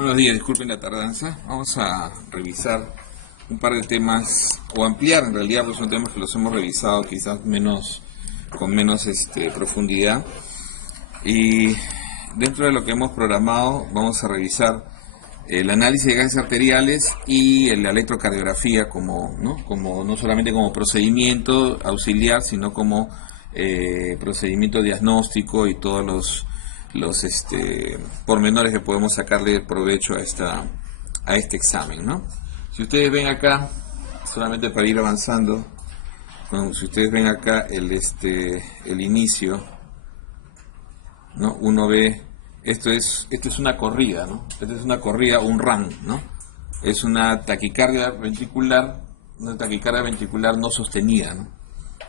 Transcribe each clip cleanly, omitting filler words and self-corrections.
Buenos días, disculpen la tardanza. Vamos a revisar un par de temas, o ampliar en realidad, porque son temas que los hemos revisado quizás con menos profundidad. Y dentro de lo que hemos programado, vamos a revisar el análisis de gases arteriales y la electrocardiografía no solamente como procedimiento auxiliar, sino como procedimiento diagnóstico y todos los pormenores que podemos sacarle provecho a este examen, ¿no? Si ustedes ven acá, solamente para ir avanzando, si ustedes ven acá el inicio, ¿no? Uno ve, esto es una corrida, ¿no? Esta es una corrida, un run, ¿no? Es una taquicardia ventricular no sostenida, ¿no?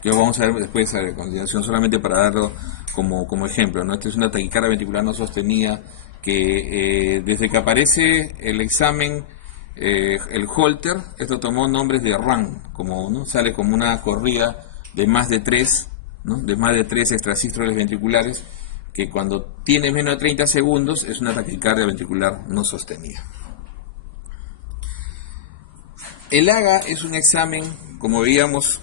Que vamos a ver después a continuación, solamente para darlo como ejemplo, ¿no? Esta es una taquicardia ventricular no sostenida que desde que aparece el examen, el Holter, esto tomó nombres de run, ¿no? Sale como una corrida de más de 3, ¿no? De más de 3 extrasístoles ventriculares, que cuando tiene menos de 30 segundos es una taquicardia ventricular no sostenida. El AGA es un examen, como veíamos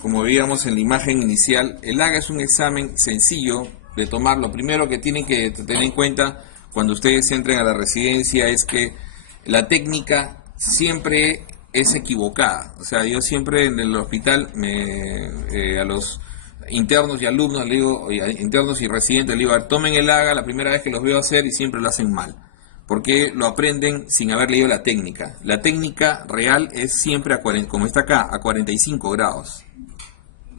en la imagen inicial, el AGA es un examen sencillo de tomar. Lo primero que tienen que tener en cuenta cuando ustedes entren a la residencia es que la técnica siempre es equivocada. O sea, yo siempre en el hospital a los internos y alumnos le digo, internos y residentes le digo, a ver, tomen el AGA la primera vez que los veo hacer y siempre lo hacen mal, porque lo aprenden sin haber leído la técnica. La técnica real es siempre, como está acá, a 45 grados.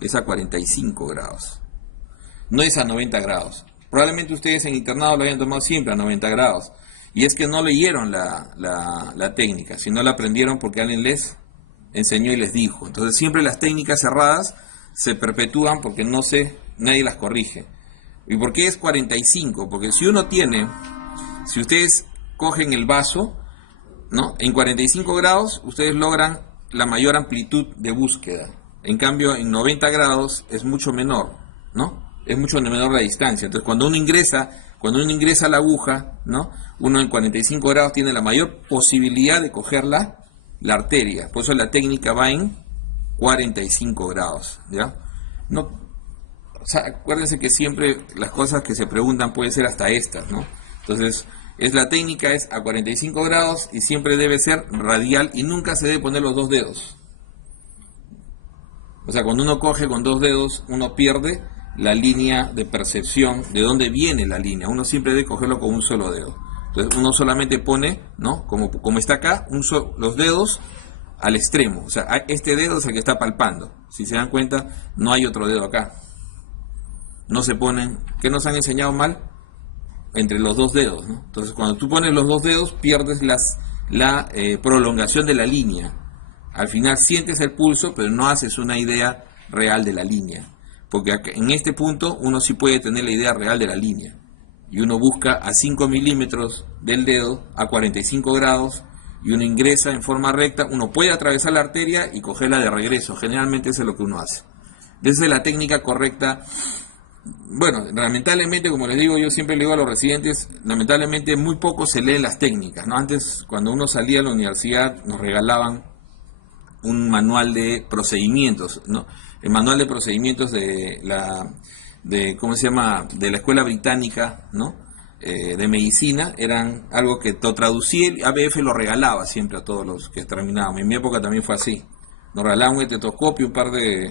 Es a 45 grados. No es a 90 grados. Probablemente ustedes en internado lo hayan tomado siempre a 90 grados. Y es que no leyeron la técnica, sino la aprendieron porque alguien les enseñó y les dijo. Entonces siempre las técnicas cerradas se perpetúan porque nadie las corrige. ¿Y por qué es 45? Porque si ustedes cogen el vaso, ¿no? En 45 grados ustedes logran la mayor amplitud de búsqueda. En cambio, en 90 grados es mucho menor, ¿no? Es mucho menor la distancia. Entonces, cuando uno ingresa a la aguja, ¿no? Uno en 45 grados tiene la mayor posibilidad de coger la arteria. Por eso la técnica va en 45 grados, ¿ya? No, o sea, acuérdense que siempre las cosas que se preguntan pueden ser hasta estas, ¿no? Entonces, la técnica es a 45 grados y siempre debe ser radial y nunca se debe poner los dos dedos. O sea, cuando uno coge con dos dedos, uno pierde la línea de percepción de dónde viene la línea. Uno siempre debe cogerlo con un solo dedo. Entonces, uno solamente pone, ¿no? Como está acá, los dedos al extremo. O sea, este dedo es el que está palpando. Si se dan cuenta, no hay otro dedo acá. No se ponen. ¿Qué nos han enseñado mal? Entre los dos dedos, ¿no? Entonces, cuando tú pones los dos dedos, pierdes la prolongación de la línea. Al final sientes el pulso, pero no haces una idea real de la línea. Porque en este punto uno sí puede tener la idea real de la línea. Y uno busca a 5 milímetros del dedo, a 45 grados, y uno ingresa en forma recta. Uno puede atravesar la arteria y cogerla de regreso. Generalmente eso es lo que uno hace. Esa es la técnica correcta. Bueno, lamentablemente, como les digo, yo siempre le digo a los residentes, lamentablemente muy poco se leen las técnicas, ¿no? Antes, cuando uno salía a la universidad, nos regalaban un manual de procedimientos, ¿no? El manual de procedimientos de la Escuela Británica, ¿no? De medicina, eran algo que traducía, el ABF lo regalaba siempre a todos los que terminaban. En mi época también fue así. Nos regalaban un estetoscopio, un par de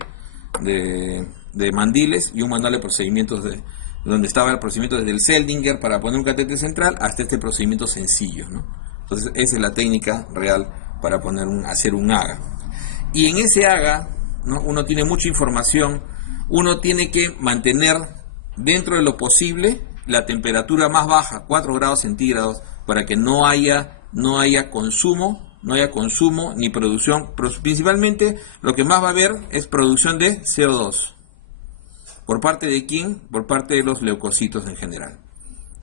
mandiles y un manual de procedimientos donde estaba el procedimiento desde el Seldinger para poner un catéter central hasta este procedimiento sencillo, ¿no? Entonces esa es la técnica real para hacer un AGA. Y en ese AGA, ¿no? Uno tiene mucha información, uno tiene que mantener dentro de lo posible la temperatura más baja, 4 grados centígrados, para que no haya consumo ni producción. Principalmente lo que más va a haber es producción de CO2. ¿Por parte de quién? Por parte de los leucocitos en general,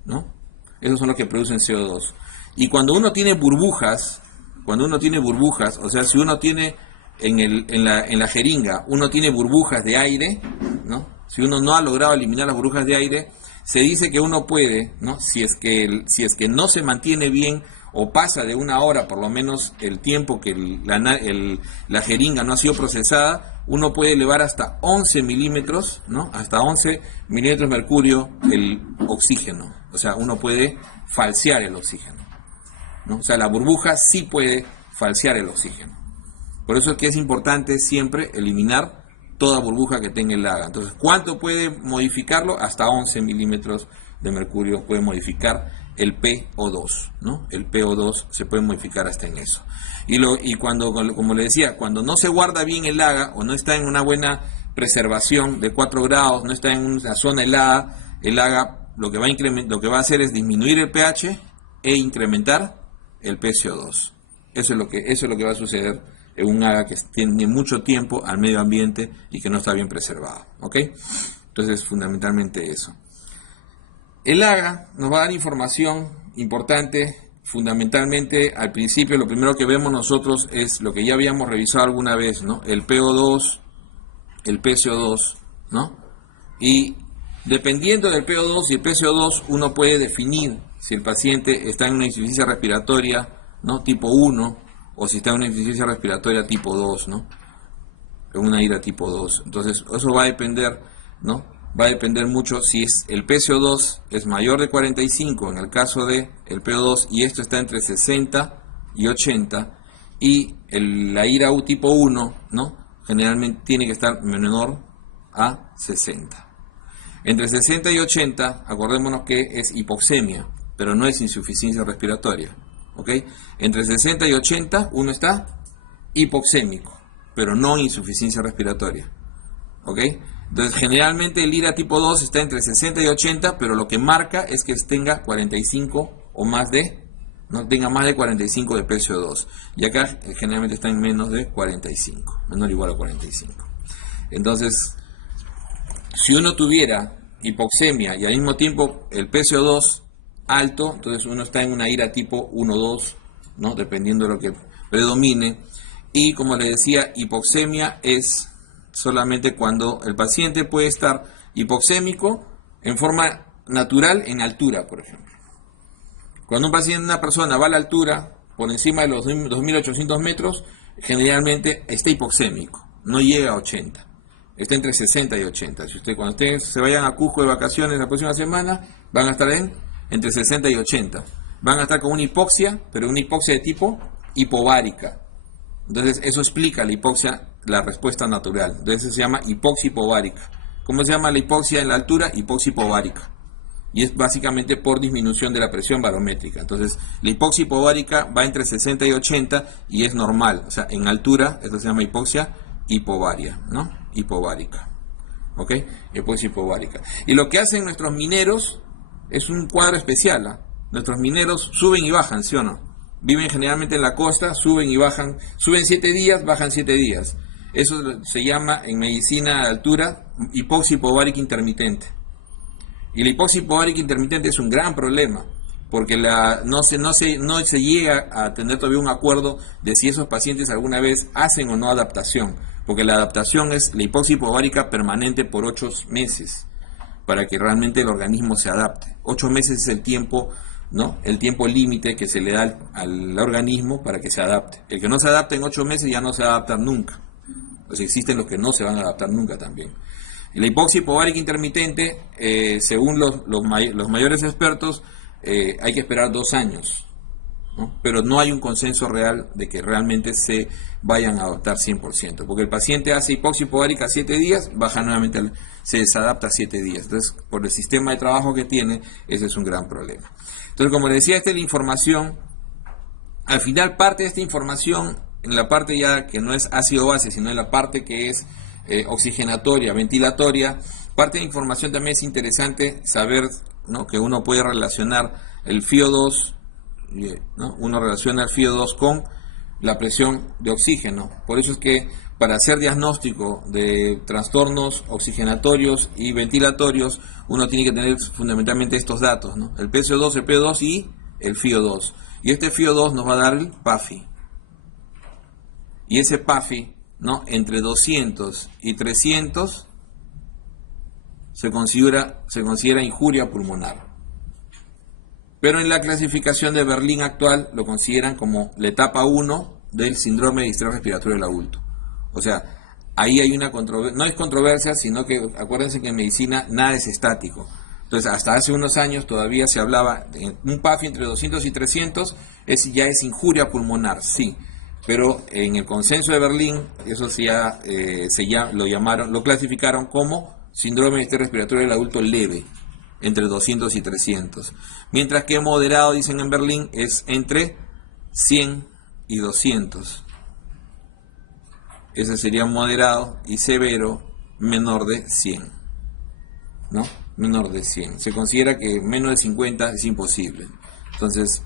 ¿no? Esos son los que producen CO2. Y cuando uno tiene burbujas, o sea, si uno tiene en la jeringa, uno tiene burbujas de aire, ¿no? Si uno no ha logrado eliminar las burbujas de aire, se dice que uno puede, ¿no? Si es que no se mantiene bien o pasa de 1 hora, por lo menos el tiempo que la jeringa no ha sido procesada, uno puede elevar hasta 11 milímetros, ¿no? Hasta 11 milímetros de mercurio el oxígeno. O sea, uno puede falsear el oxígeno, ¿no? O sea, la burbuja sí puede falsear el oxígeno. Por eso es que es importante siempre eliminar toda burbuja que tenga el AGA. Entonces, ¿cuánto puede modificarlo? Hasta 11 milímetros de mercurio puede modificar el PO2, ¿no? El PO2 se puede modificar hasta en eso. Y cuando, como le decía, cuando no se guarda bien el AGA o no está en una buena preservación de 4 grados, no está en una zona helada, el AGA lo que va a hacer es disminuir el pH e incrementar el PCO2. Eso es lo que va a suceder en un AGA que tiene mucho tiempo al medio ambiente y que no está bien preservado, ¿ok? Entonces, fundamentalmente eso. El AGA nos va a dar información importante. Fundamentalmente, al principio, lo primero que vemos nosotros es lo que ya habíamos revisado alguna vez, ¿no? El PO2, el PCO2, ¿no? Y dependiendo del PO2 y el PCO2, uno puede definir si el paciente está en una insuficiencia respiratoria, ¿no? Tipo 1, o si está en una insuficiencia respiratoria tipo 2, ¿no? En una ira tipo 2. Entonces, eso va a depender, ¿no? Va a depender mucho si es el PCO2 es mayor de 45 en el caso de el PO2 y esto está entre 60 y 80 y la IRA-U tipo 1, ¿no? Generalmente tiene que estar menor a 60. Entre 60 y 80, acordémonos que es hipoxemia, pero no es insuficiencia respiratoria, ¿ok? Entre 60 y 80 uno está hipoxémico, pero no insuficiencia respiratoria, ¿ok? Entonces, generalmente el IRA tipo 2 está entre 60 y 80, pero lo que marca es que tenga 45 o más de, no tenga más de 45 de PCO2. Y acá generalmente está en menos de 45, menor o igual a 45. Entonces, si uno tuviera hipoxemia y al mismo tiempo el PCO2 alto, entonces uno está en una IRA tipo 1-2, ¿no? Dependiendo de lo que predomine. Y como les decía, hipoxemia es solamente cuando el paciente puede estar hipoxémico en forma natural en altura, por ejemplo. Cuando una persona va a la altura por encima de los 2.800 metros, generalmente está hipoxémico, no llega a 80, está entre 60 y 80. Cuando ustedes se vayan a Cusco de vacaciones la próxima semana, van a estar entre 60 y 80. Van a estar con una hipoxia, pero una hipoxia de tipo hipovárica. Entonces, eso explica la hipoxia, la respuesta natural. Entonces, se llama hipoxia hipovárica. ¿Cómo se llama la hipoxia en la altura? Hipoxia hipovárica. Y es básicamente por disminución de la presión barométrica. Entonces, la hipoxia hipovárica va entre 60 y 80 y es normal. O sea, en altura, esto se llama hipoxia hipovaria, ¿no? Hipovárica. ¿Ok? Hipoxia hipovárica. Y lo que hacen nuestros mineros es un cuadro especial, ¿eh? Nuestros mineros suben y bajan, ¿sí o no? Viven generalmente en la costa, suben y bajan, suben 7 días, bajan 7 días. Eso se llama en medicina de altura hipoxia hipovárica intermitente. Y la hipoxia hipovárica intermitente es un gran problema, porque no se llega a tener todavía un acuerdo de si esos pacientes alguna vez hacen o no adaptación, porque la adaptación es la hipoxia hipovárica permanente por 8 meses, para que realmente el organismo se adapte. 8 meses es el tiempo, ¿no? El tiempo límite que se le da al organismo para que se adapte. El que no se adapta en 8 meses ya no se va a adaptar nunca. Pues existen los que no se van a adaptar nunca también. Y la hipoxia hipovárica intermitente, según los mayores expertos, hay que esperar 2 años, ¿no? Pero no hay un consenso real de que realmente se vayan a adaptar 100%, porque el paciente hace hipoxia hipovárica 7 días, baja nuevamente, se desadapta 7 días. Entonces, por el sistema de trabajo que tiene, ese es un gran problema. Entonces, como les decía, esta es la información. Al final, parte de esta información, en la parte ya que no es ácido-base, sino en la parte que es oxigenatoria, ventilatoria, parte de la información también es interesante saber, ¿no? Que uno puede relacionar el FiO2, ¿no? Uno relaciona el FiO2 con la presión de oxígeno. Por eso es que para hacer diagnóstico de trastornos oxigenatorios y ventilatorios, uno tiene que tener fundamentalmente estos datos, ¿no? El PCO2, el PO2 y el FiO2. Y este FiO2 nos va a dar el PAFI. Y ese PAFI, ¿no? Entre 200 y 300 se considera injuria pulmonar. Pero en la clasificación de Berlín actual lo consideran como la etapa 1 del síndrome de distrés respiratorio del adulto. O sea, ahí hay una controversia, no es controversia, sino que acuérdense que en medicina nada es estático. Entonces, hasta hace unos años todavía se hablaba de un PAFI entre 200 y 300, ya es injuria pulmonar, sí. Pero en el consenso de Berlín, eso sí lo clasificaron como síndrome de distrés respiratorio del adulto leve, entre 200 y 300. Mientras que moderado, dicen en Berlín, es entre 100 y 200. Ese sería moderado, y severo, menor de 100. ¿No? Menor de 100. Se considera que menos de 50 es imposible. Entonces,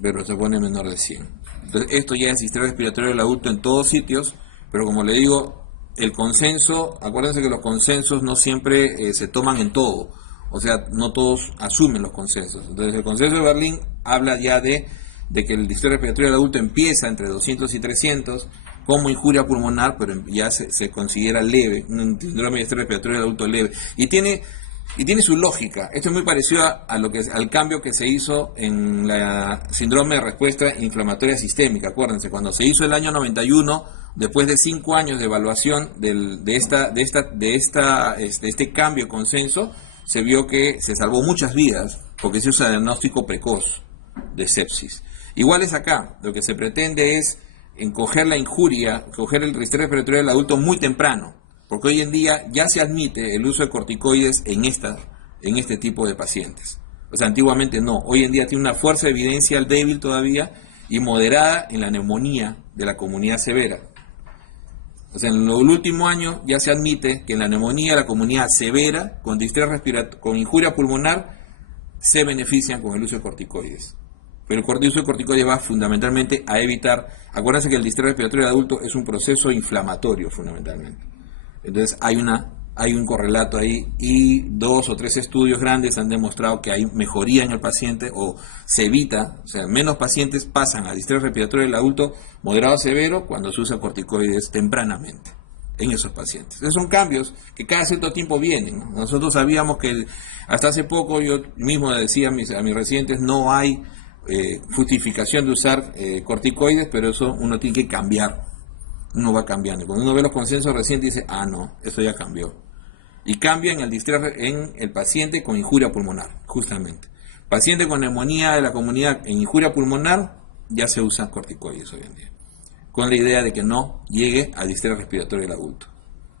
pero se pone menor de 100. Entonces, esto ya es distrés respiratorio del adulto en todos sitios, pero como le digo, el consenso, acuérdense que los consensos no siempre se toman en todo. O sea, no todos asumen los consensos. Entonces, el consenso de Berlín habla ya de que el distrés respiratorio del adulto empieza entre 200 y 300 como injuria pulmonar, pero ya se considera leve, un síndrome de distrés respiratorio del adulto leve. Y tiene su lógica. Esto es muy parecido al cambio que se hizo en la síndrome de respuesta inflamatoria sistémica. Acuérdense, cuando se hizo el año 91, después de 5 años de evaluación de este cambio de consenso, se vio que se salvó muchas vidas porque se usa diagnóstico precoz de sepsis. Igual es acá, lo que se pretende es coger la injuria, coger el distrés respiratorio del adulto muy temprano, porque hoy en día ya se admite el uso de corticoides en este tipo de pacientes. O sea, antiguamente no, hoy en día tiene una fuerza de evidencia débil todavía y moderada en la neumonía de la comunidad severa. O sea, en el último año ya se admite que en la neumonía de la comunidad severa, con con injuria pulmonar, se benefician con el uso de corticoides. Pero el uso de corticoides va fundamentalmente a evitar, acuérdense que el distrés respiratorio del adulto es un proceso inflamatorio fundamentalmente. Entonces hay un correlato ahí y 2 o 3 estudios grandes han demostrado que hay mejoría en el paciente o se evita, o sea, menos pacientes pasan a distrés respiratorio del adulto moderado a severo cuando se usa corticoides tempranamente en esos pacientes. Esos son cambios que cada cierto tiempo vienen, ¿no? Nosotros sabíamos que hasta hace poco, yo mismo decía a mis residentes, no hay justificación de usar corticoides, pero eso uno tiene que cambiar. Uno va cambiando. Cuando uno ve los consensos recientes dice, no, eso ya cambió. Y cambia en el paciente con injuria pulmonar, justamente. Paciente con neumonía de la comunidad en injuria pulmonar, ya se usan corticoides hoy en día. Con la idea de que no llegue al distrés respiratorio del adulto.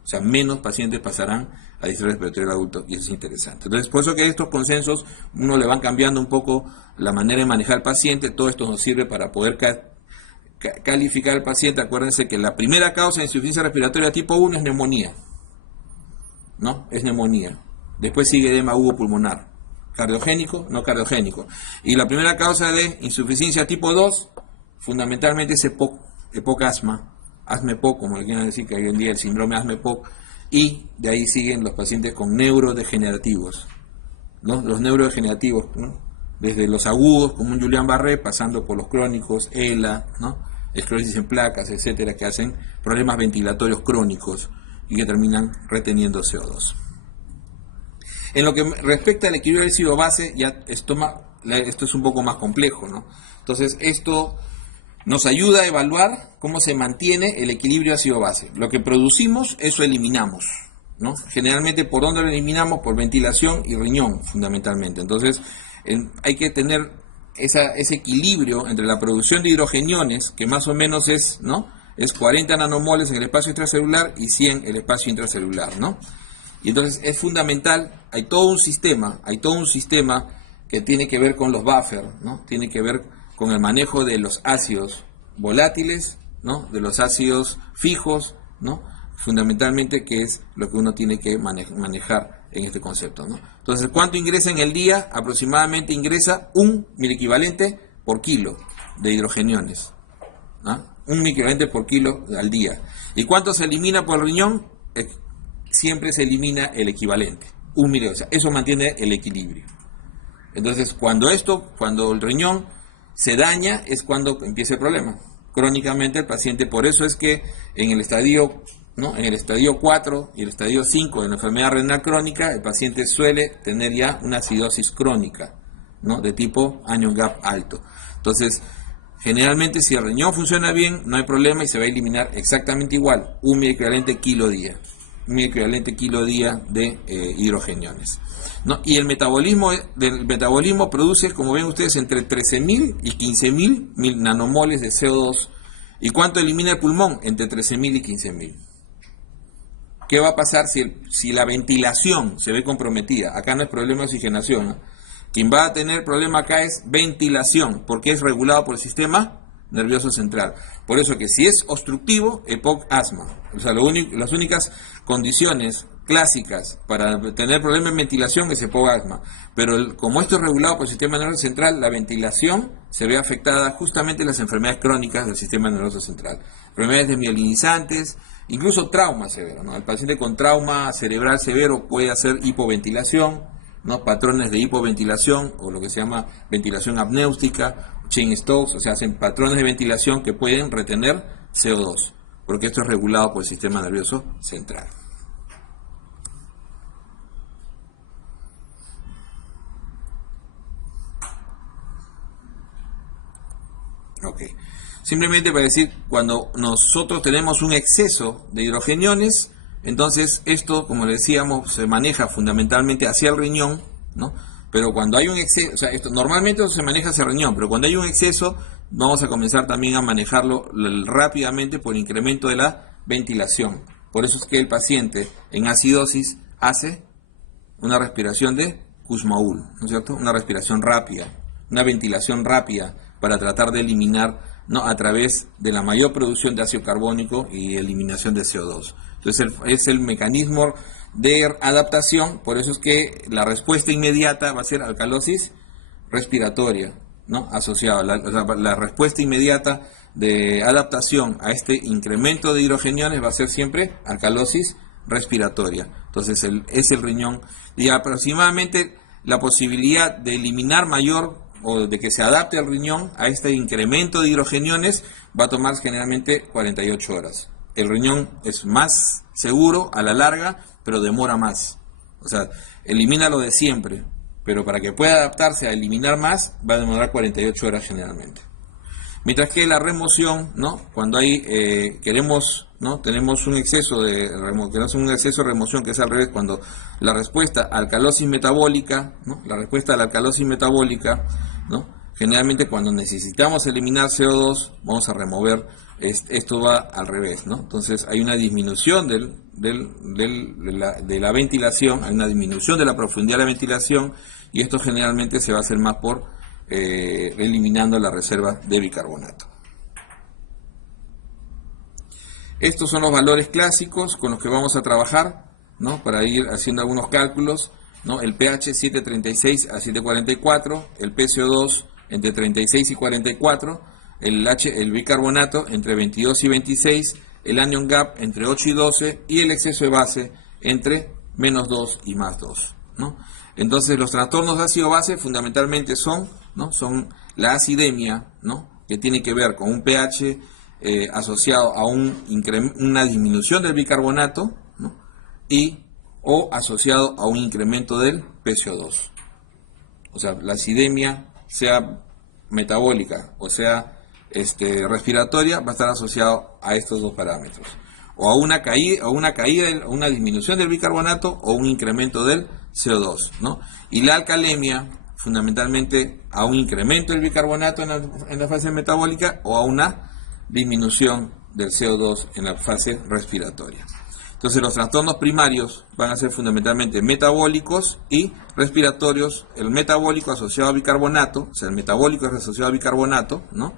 O sea, menos pacientes pasarán a distrés respiratorio del adulto, y eso es interesante. Entonces, por eso que estos consensos, uno le van cambiando un poco la manera de manejar al paciente. Todo esto nos sirve para poder calificar al paciente. Acuérdense que la primera causa de insuficiencia respiratoria tipo 1 es neumonía, ¿no? Es neumonía. Después sigue edema agudo pulmonar, cardiogénico, no cardiogénico. Y la primera causa de insuficiencia tipo 2, fundamentalmente es EPOC asma EPOC, como le quieran decir, que hoy en día el síndrome asma EPOC, y de ahí siguen los pacientes con neurodegenerativos, ¿no? Los neurodegenerativos, ¿no? Desde los agudos, como un Guillain-Barré, pasando por los crónicos, ELA, ¿no? Esclerosis en placas, etcétera, que hacen problemas ventilatorios crónicos y que terminan reteniendo CO2. En lo que respecta al equilibrio del ácido-base, ya esto es un poco más complejo, ¿no? Entonces, esto nos ayuda a evaluar cómo se mantiene el equilibrio ácido-base. Lo que producimos, eso eliminamos, ¿no? Generalmente, ¿por dónde lo eliminamos? Por ventilación y riñón, fundamentalmente. Entonces, hay que tener ese equilibrio entre la producción de hidrogeniones, que más o menos es 40 nanomoles en el espacio extracelular y 100 en el espacio intracelular, ¿no? Y entonces es fundamental, hay todo un sistema que tiene que ver con los buffers, ¿no? Tiene que ver con el manejo de los ácidos volátiles, ¿no? De los ácidos fijos, ¿no? Fundamentalmente, que es lo que uno tiene que manejar en este concepto, ¿no? Entonces, ¿cuánto ingresa en el día? Aproximadamente ingresa 1 miliequivalente por kilo de hidrogeniones, ¿no? 1 miliequivalente por kilo al día. ¿Y cuánto se elimina por el riñón? Siempre se elimina el equivalente, 1 miliequivalente. O sea, eso mantiene el equilibrio. Entonces, cuando el riñón se daña, es cuando empieza el problema. Crónicamente el paciente, por eso es que en el estadio 4 y el estadio 5 de la enfermedad renal crónica, el paciente suele tener ya una acidosis crónica, ¿no? De tipo anion gap alto. Entonces, generalmente si el riñón funciona bien, no hay problema y se va a eliminar exactamente igual, un miliequivalente kilo día. Un miliequivalente kilo día de hidrogeniones, ¿no? Y el metabolismo produce, como ven ustedes, entre 13.000 y 15.000 nanomoles de CO2. ¿Y cuánto elimina el pulmón? Entre 13.000 y 15.000. ¿Qué va a pasar si la ventilación se ve comprometida? Acá no es problema de oxigenación, ¿no? Quien va a tener problema acá es ventilación, porque es regulado por el sistema nervioso central. Por eso que si es obstructivo, EPOC asma. O sea, las únicas condiciones clásicas para tener problema en ventilación es EPOC asma. Pero como esto es regulado por el sistema nervioso central, la ventilación se ve afectada justamente en las enfermedades crónicas del sistema nervioso central. Enfermedades desmielinizantes, incluso trauma severo, ¿no? El paciente con trauma cerebral severo puede hacer hipoventilación, ¿no? Patrones de hipoventilación o lo que se llama ventilación apnéustica, chain stokes, o sea, hacen patrones de ventilación que pueden retener CO2, porque esto es regulado por el sistema nervioso central. Ok. Simplemente para decir, cuando nosotros tenemos un exceso de hidrogeniones, entonces esto, como le decíamos, se maneja fundamentalmente hacia el riñón, ¿no? Pero cuando hay un exceso, o sea, normalmente se maneja hacia el riñón, pero cuando hay un exceso, vamos a comenzar también a manejarlo rápidamente por incremento de la ventilación. Por eso es que el paciente en acidosis hace una respiración de Kussmaul, ¿no es cierto? Una respiración rápida, una ventilación rápida para tratar de eliminar, ¿no? A través de la mayor producción de ácido carbónico y eliminación de CO2. Entonces es el mecanismo de adaptación, por eso es que la respuesta inmediata va a ser alcalosis respiratoria, ¿no? Asociada, la respuesta inmediata de adaptación a este incremento de hidrogeniones va a ser siempre alcalosis respiratoria. Entonces es el riñón, y aproximadamente la posibilidad de eliminar mayor o de que se adapte el riñón a este incremento de hidrogeniones va a tomar generalmente 48 horas. El riñón es más seguro a la larga, pero demora más. O sea, elimina lo de siempre, pero para que pueda adaptarse a eliminar más, va a demorar 48 horas generalmente. Mientras que la remoción, ¿no? Cuando hay, ¿no? Tenemos un exceso de remoción, que es al revés, cuando la respuesta a alcalosis metabólica, ¿no? La respuesta a la alcalosis metabólica, ¿no? Generalmente cuando necesitamos eliminar CO2, vamos a remover, esto va al revés, ¿no? Entonces hay una disminución de la ventilación, hay una disminución de la profundidad de la ventilación, y esto generalmente se va a hacer más por eliminando la reserva de bicarbonato. Estos son los valores clásicos con los que vamos a trabajar, ¿no? Para ir haciendo algunos cálculos, ¿no? El pH 7.36 a 7.44, el PCO2 entre 36 y 44, el bicarbonato entre 22 y 26, el anion gap entre 8 y 12 y el exceso de base entre -2 y +2, ¿no? Entonces los trastornos de ácido base fundamentalmente son la acidemia, ¿no? Que tiene que ver con un pH asociado a una disminución del bicarbonato, ¿no? O asociado a un incremento del PCO2. O sea, la acidemia, sea metabólica o sea respiratoria, va a estar asociado a estos dos parámetros. O a una disminución del bicarbonato o un incremento del CO2, ¿no? Y la alcalemia, fundamentalmente a un incremento del bicarbonato en la fase metabólica o a una disminución del CO2 en la fase respiratoria. Entonces los trastornos primarios van a ser fundamentalmente metabólicos y respiratorios. El metabólico asociado a bicarbonato, o sea, el metabólico es asociado a bicarbonato, ¿no?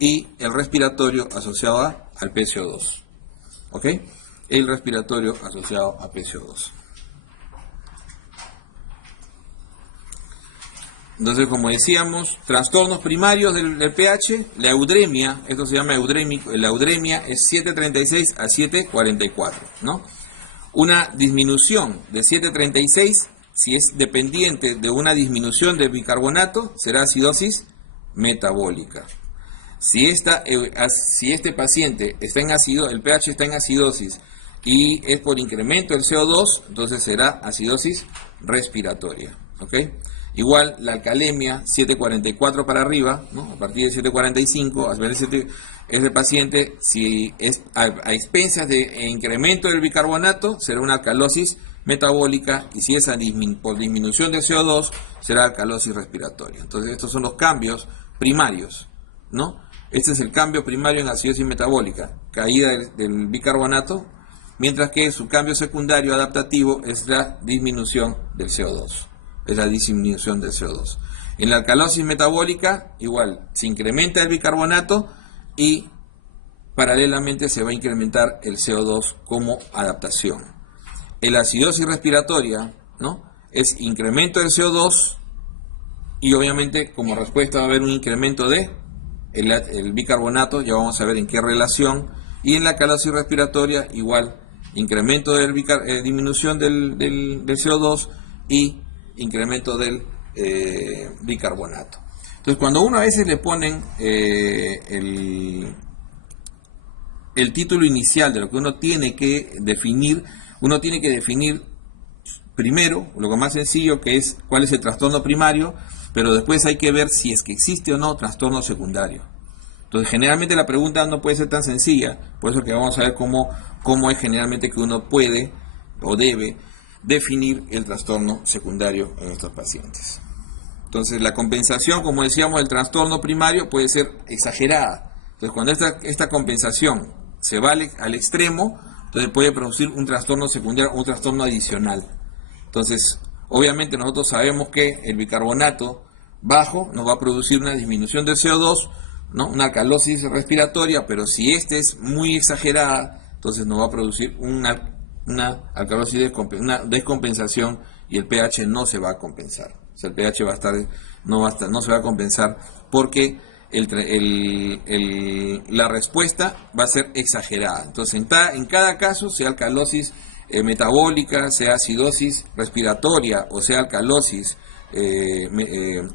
Y el respiratorio asociado al PCO2. ¿Ok? El respiratorio asociado a PCO2. Entonces, como decíamos, trastornos primarios del pH, la eudemia, esto se llama eudémico, la eudemia es 7.36 a 7.44, ¿no? Una disminución de 7.36, si es dependiente de una disminución de bicarbonato, será acidosis metabólica. Si este paciente está en ácido, el pH está en acidosis y es por incremento del CO2, entonces será acidosis respiratoria, ¿ok? Igual la alcalemia 744 para arriba, ¿no? A partir de 745, a ver ese paciente, si es a expensas de incremento del bicarbonato, será una alcalosis metabólica, y si es por disminución de CO2, será alcalosis respiratoria. Entonces estos son los cambios primarios, ¿no? Este es el cambio primario en acidosis metabólica, caída del bicarbonato, mientras que su cambio secundario adaptativo es la disminución del CO2. Es la disminución del CO2. En la alcalosis metabólica, igual, se incrementa el bicarbonato y paralelamente se va a incrementar el CO2 como adaptación. En la acidosis respiratoria, ¿no? Es incremento del CO2 y obviamente como respuesta va a haber un incremento de el bicarbonato, ya vamos a ver en qué relación. Y en la alcalosis respiratoria, igual, incremento disminución del CO2 y incremento del bicarbonato. Entonces, cuando uno a veces le ponen el título inicial de lo que uno tiene que definir, uno tiene que definir primero lo más sencillo, que es cuál es el trastorno primario, pero después hay que ver si es que existe o no trastorno secundario. Entonces, generalmente la pregunta no puede ser tan sencilla, por eso que vamos a ver cómo es generalmente que uno puede o debe definir el trastorno secundario en estos pacientes. Entonces, la compensación, como decíamos, del trastorno primario puede ser exagerada. Entonces, cuando esta compensación se va al extremo, entonces puede producir un trastorno secundario, un trastorno adicional. Entonces, obviamente nosotros sabemos que el bicarbonato bajo nos va a producir una disminución del CO2, ¿no? Una alcalosis respiratoria, pero si es muy exagerada, entonces nos va a producir una alcalosis, una descompensación, y el pH no se va a compensar. O sea, el pH no se va a compensar porque la respuesta va a ser exagerada. Entonces, en cada caso, sea alcalosis metabólica, sea acidosis respiratoria o sea alcalosis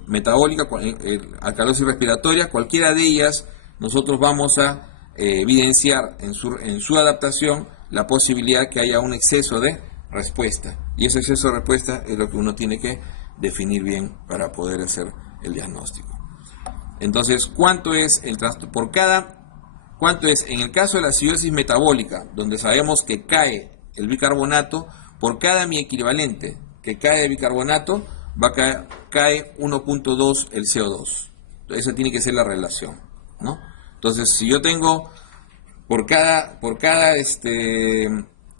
metabólica, alcalosis respiratoria, cualquiera de ellas, nosotros vamos a evidenciar en su adaptación la posibilidad que haya un exceso de respuesta. Y ese exceso de respuesta es lo que uno tiene que definir bien para poder hacer el diagnóstico. Entonces, ¿cuánto es en el caso de la acidosis metabólica, donde sabemos que cae el bicarbonato, por cada mi equivalente que cae de bicarbonato, cae 1.2 el CO2. Esa tiene que ser la relación, ¿no? Entonces, si yo tengo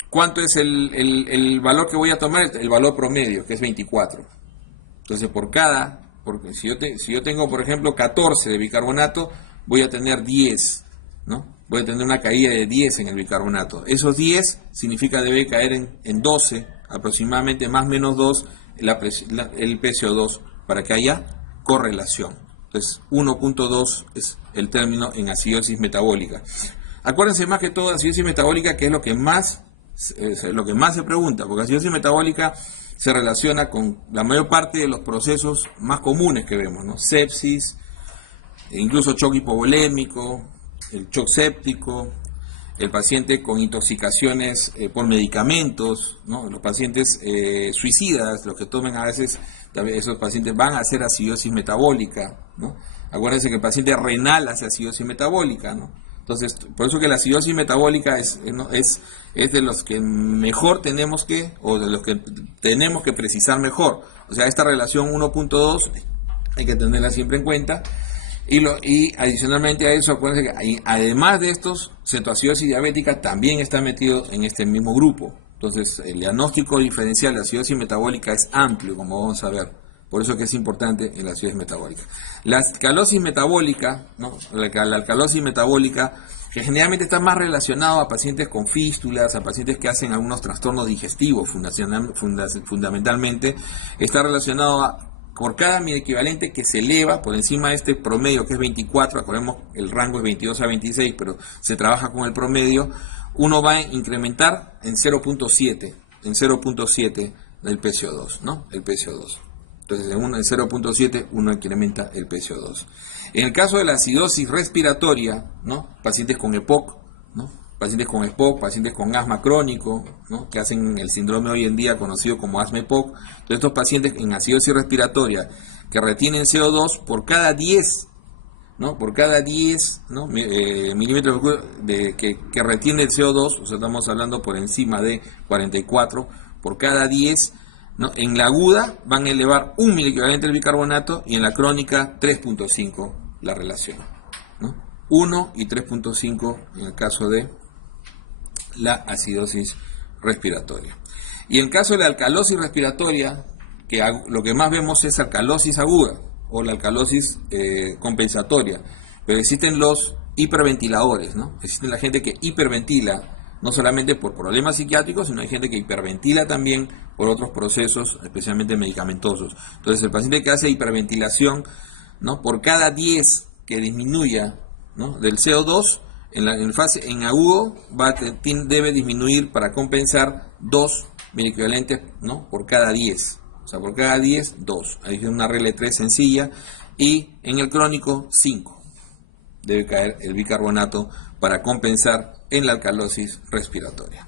¿cuánto es el valor que voy a tomar? El valor promedio, que es 24. Entonces, porque si yo tengo, por ejemplo, 14 de bicarbonato, voy a tener 10, ¿no? Voy a tener una caída de 10 en el bicarbonato. Esos 10 significa debe caer en 12, aproximadamente más o menos 2, el PCO2, para que haya correlación. Entonces, 1.2 es el término en acidosis metabólica. Acuérdense más que todo de acidosis metabólica, que es lo que más se pregunta, porque acidosis metabólica se relaciona con la mayor parte de los procesos más comunes que vemos, ¿no? Sepsis, incluso shock hipovolémico, el shock séptico, el paciente con intoxicaciones por medicamentos, ¿no? Los pacientes suicidas, los que tomen a veces, esos pacientes van a hacer acidosis metabólica, ¿no? Acuérdense que el paciente renal hace acidosis metabólica, ¿no? Entonces, por eso que la acidosis metabólica es de los que mejor tenemos que precisar mejor. O sea, esta relación 1.2 hay que tenerla siempre en cuenta. Y adicionalmente a eso, acuérdense que además de estos, cetoacidosis diabética también está metido en este mismo grupo. Entonces, el diagnóstico diferencial de acidosis metabólica es amplio, como vamos a ver. Por eso que es importante en la acidosis metabólica. La alcalosis metabólica, ¿no? La alcalosis metabólica, que generalmente está más relacionado a pacientes con fístulas, a pacientes que hacen algunos trastornos digestivos, fundamentalmente, está relacionado por cada mi equivalente que se eleva por encima de este promedio, que es 24, acordemos, el rango es 22 a 26, pero se trabaja con el promedio, uno va a incrementar en 0.7 del PCO2, ¿no? El PCO2. Entonces, en 0.7 uno incrementa el PCO2. En el caso de la acidosis respiratoria, ¿no? Pacientes con EPOC, ¿no? pacientes con EPOC, pacientes con asma crónico, ¿no? Que hacen el síndrome hoy en día conocido como asma EPOC. Entonces, estos pacientes en acidosis respiratoria que retienen CO2 por cada 10, ¿no? Por cada 10, ¿no? milímetros que retiene el CO2, o sea, estamos hablando por encima de 44, por cada 10, ¿no? En la aguda van a elevar 1 miliequivalente del bicarbonato y en la crónica 3.5 la relación, ¿no? 1 y 3.5 en el caso de la acidosis respiratoria. Y en caso de la alcalosis respiratoria, que lo que más vemos es alcalosis aguda o la alcalosis compensatoria, pero existen los hiperventiladores, ¿no? Existe la gente que hiperventila, no solamente por problemas psiquiátricos, sino hay gente que hiperventila también por otros procesos, especialmente medicamentosos. Entonces, el paciente que hace hiperventilación, ¿no? Por cada 10 que disminuya, ¿no? del CO2, en agudo debe disminuir para compensar 2 miliequivalentes, ¿no? por cada 10. O sea, por cada 10, 2. Ahí es una regla de 3 sencilla. Y en el crónico, 5. Debe caer el bicarbonato para compensar en la alcalosis respiratoria.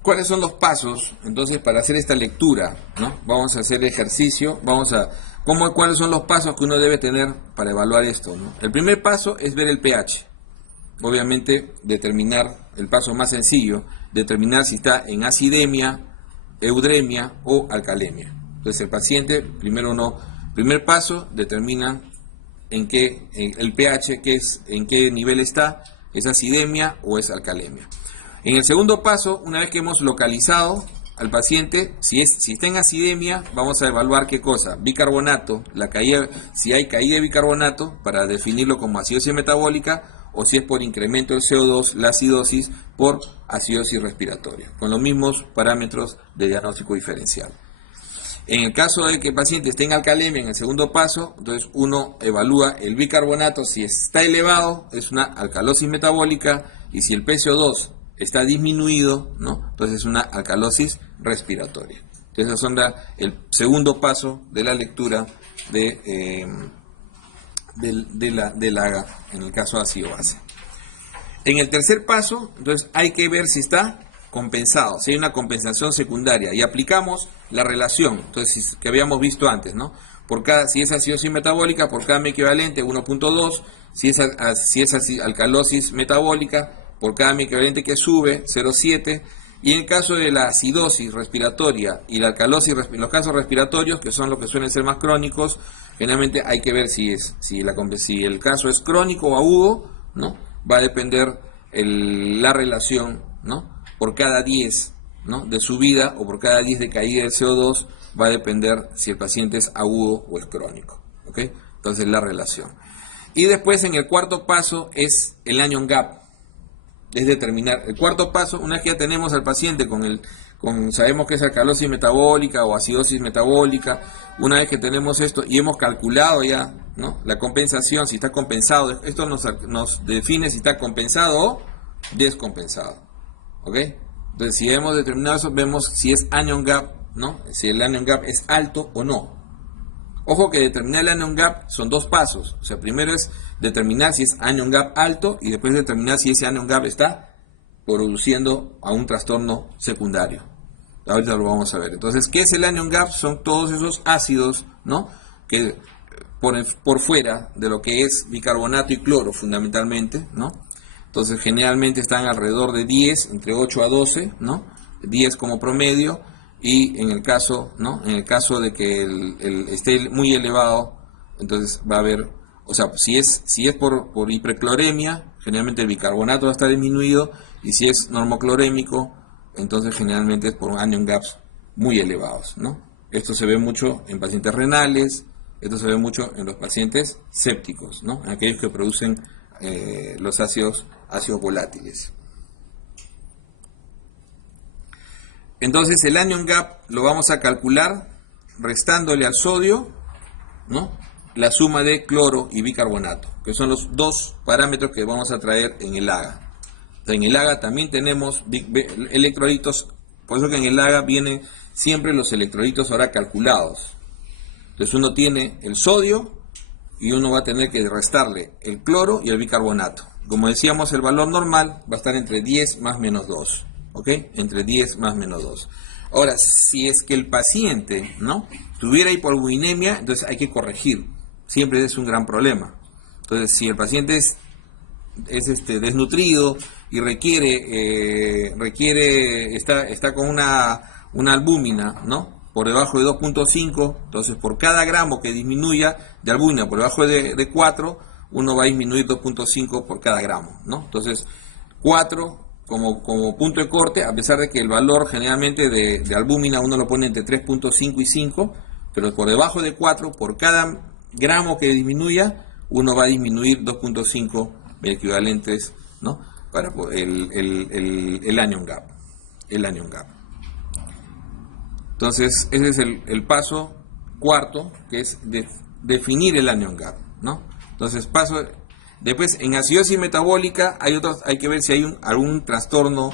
¿Cuáles son los pasos, entonces, para hacer esta lectura, ¿no? Vamos a hacer ejercicio, ¿cuáles son los pasos que uno debe tener para evaluar esto, ¿no? El primer paso es ver el pH. Obviamente, determinar, el paso más sencillo, determinar si está en acidemia, eudemia o alcalemia. Entonces, el paciente, primer paso, determina el pH, en qué nivel está, es acidemia o es alcalemia. En el segundo paso, una vez que hemos localizado al paciente, si está en acidemia, vamos a evaluar qué cosa, bicarbonato, si hay caída de bicarbonato, para definirlo como acidosis metabólica, o si es por incremento del CO2, la acidosis por acidosis respiratoria, con los mismos parámetros de diagnóstico diferencial. En el caso de que el paciente esté en alcalemia, en el segundo paso, entonces uno evalúa el bicarbonato, si está elevado, es una alcalosis metabólica, y si el PCO2 está disminuido, ¿no? Entonces es una alcalosis respiratoria. Entonces son el segundo paso de la lectura del AGA en el caso de ácido base. En el tercer paso, entonces hay que ver si está compensado, si hay una compensación secundaria, y aplicamos la relación, entonces, que habíamos visto antes, ¿no? Si es acidosis metabólica, por cada equivalente 1.2, si es alcalosis metabólica, por cada equivalente que sube, 0,7, y en el caso de la acidosis respiratoria y la alcalosis, los casos respiratorios, que son los que suelen ser más crónicos, generalmente hay que ver si el caso es crónico o agudo, ¿no? Va a depender la relación, ¿no? Por cada 10, ¿no? de subida o por cada 10 de caída del CO2, va a depender si el paciente es agudo o es crónico, ¿ok? Entonces la relación. Y después en el cuarto paso es el anion gap. Es determinar el cuarto paso, una vez que ya tenemos al paciente sabemos que es alcalosis metabólica o acidosis metabólica, una vez que tenemos esto y hemos calculado ya, ¿no? la compensación, si está compensado, esto nos define si está compensado o descompensado, ¿ok? Entonces, si hemos determinado eso, vemos si es anion gap, ¿no? Si el anion gap es alto o no. Ojo que determinar el anion gap son dos pasos. O sea, primero es determinar si es anion gap alto y después determinar si ese anion gap está produciendo a un trastorno secundario. Ahorita lo vamos a ver. Entonces, ¿qué es el anion gap? Son todos esos ácidos, ¿no? Que por fuera de lo que es bicarbonato y cloro fundamentalmente, ¿no? Entonces, generalmente están alrededor de 10, entre 8 a 12, ¿no? 10 como promedio. Y en el caso, ¿no? En el caso de que esté muy elevado, entonces va a haber, o sea, si es por hipercloremia, generalmente el bicarbonato va a estar disminuido, y si es normoclorémico, entonces generalmente es por anion gaps muy elevados, ¿no? Esto se ve mucho en pacientes renales, esto se ve mucho en los pacientes sépticos, ¿no? En aquellos que producen los ácidos volátiles. Entonces el anion gap lo vamos a calcular restándole al sodio, ¿no? la suma de cloro y bicarbonato, que son los dos parámetros que vamos a traer en el AGA. En el AGA también tenemos electrolitos, por eso que en el AGA vienen siempre los electrolitos ahora calculados, Entonces uno tiene el sodio y uno va a tener que restarle el cloro y el bicarbonato. Como decíamos, el valor normal va a estar entre 10 más menos 2. ¿Ok? Entre 10 más menos 2. Ahora, si es que el paciente, ¿no?, tuviera hipoalbuminemia, entonces hay que corregir. Siempre es un gran problema. Entonces, si el paciente es desnutrido y está con una albúmina, ¿no?, por debajo de 2.5, entonces por cada gramo que disminuya de albúmina por debajo de 4, uno va a disminuir 2.5 por cada gramo, ¿no? Entonces 4 como punto de corte, a pesar de que el valor generalmente de albúmina uno lo pone entre 3.5 y 5, pero por debajo de 4, por cada gramo que disminuya, uno va a disminuir 2.5 equivalentes, ¿no?, para el anion gap. El anion gap. Entonces, ese es el paso cuarto, que es definir el anion gap, ¿no? Entonces, después, en acidosis metabólica hay que ver si hay algún trastorno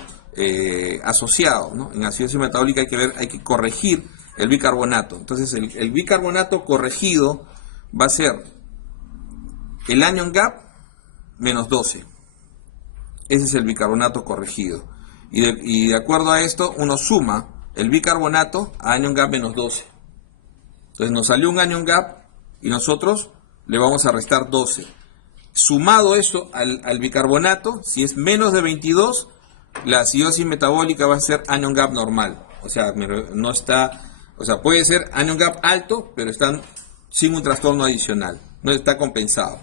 asociado, ¿no? En acidosis metabólica hay que corregir el bicarbonato. Entonces, el bicarbonato corregido va a ser el anion gap menos 12. Ese es el bicarbonato corregido. Y de acuerdo a esto, uno suma el bicarbonato a anion gap menos 12. Entonces nos salió un anion gap y nosotros le vamos a restar 12. Sumado esto al bicarbonato, si es menos de 22, la acidosis metabólica va a ser anion gap normal. O sea, puede ser anion gap alto, pero están sin un trastorno adicional. No está compensado.